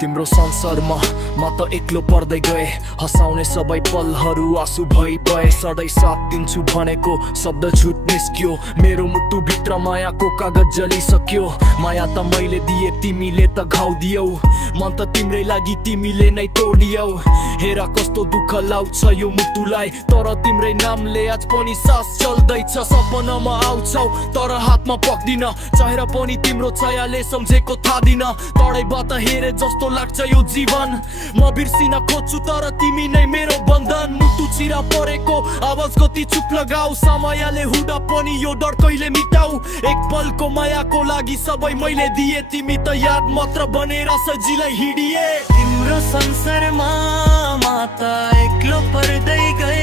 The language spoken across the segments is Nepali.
तिम्रो संसारमा म त एक्लो पर्दै गए हँसाउने सबै पलहरू आँसु भई गए सधैँ साथ दिन्छु भनेको शब्द झुट निस्क्यो मेरो मुटु भित्र मायाको कागज जलिसक्यो माया त मैले दिए तिमीले त घाउ दियौ मन त तिम्रै लागि तिमीले नै तोडियौ हेर कस्तो दुःख लाउँछ यो मुटुलाई तर तिम्रै नामले आज पनि सास चल्दैछ सपनामा आउँछौ तर हातमा पक्दिन चाहेर पनि तिम्रो छायाले सम्झेको थाहा दिन तडैबाट हेरे जस्तो लाग्छ यो जीवन म बिर्सिन खोज्छु तर तिमी नै मेरो बन्धन मुटु चिरा परेको आवाज कति चुप लगाऊ समयले हुँदा पनि यो डर कहिले मिटाऊ एक पलको मायाको लागि सबै मैले दिए तिमी त याद मात्र बनेर सजिलै हिडिए तिम्रो संसारमा म त एक्लो पर्दै गए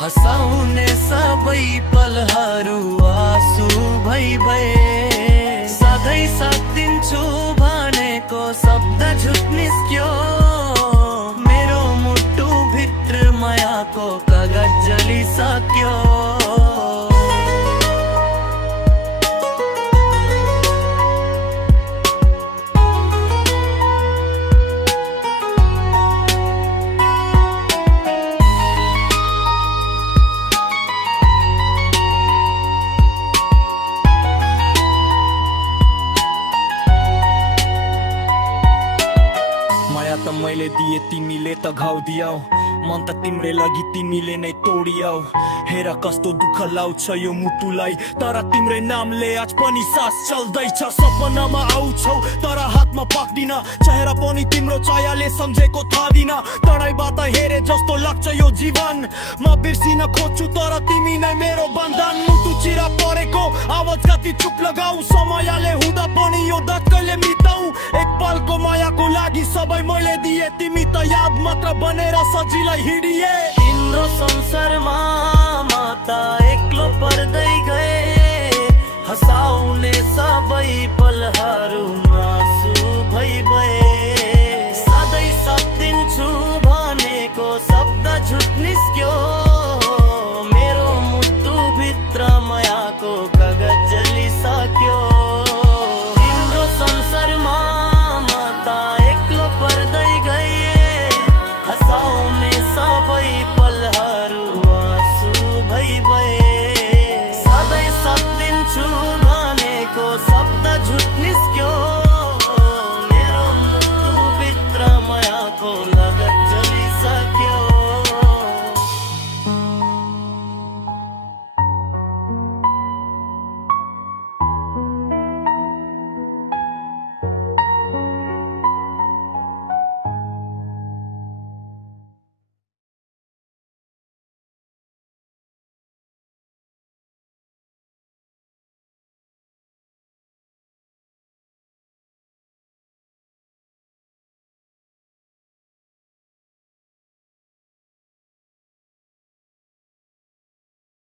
हँसाउने सबै पलहरू आँसु भई भए सधैँ साथ दिन्छु भनेको शब्द झुट निस्क्यो मेरो मुटु भित्र मायाको कागज जलिसक्यो त मैले दिए तिमीले त घाउ दियौ मन त तिम्रै लागि तिमीले नै तोडियौ हेर कस्तो दुःख लाउँछ यो मुटुलाई तर तिम्रै नामले आज पनि सास चल्दैछ सपनामा आउँछौ तर हातमा पाक्दिन चाहेर पनि तिम्रो छायाले सम्झेको थाहा दिन तडैबाट हेरे जस्तो लाग्छ यो जीवन म बिर्सिन खोज्छु तर तिमी नै मेरो बन्धन मुटु चिरा परेको आवाज कति चुप लगाऊ समयले हुँदा पनि यो धक्कले मिटाऊ एक पलको मायाको लागि सबै मैले दिए तिमी त याद मात्र बनेर सजिलै हिडिए तिम्रो संसारमा म त एक्लो पर्दै गए हँसाउने सबै पलहरू आँसु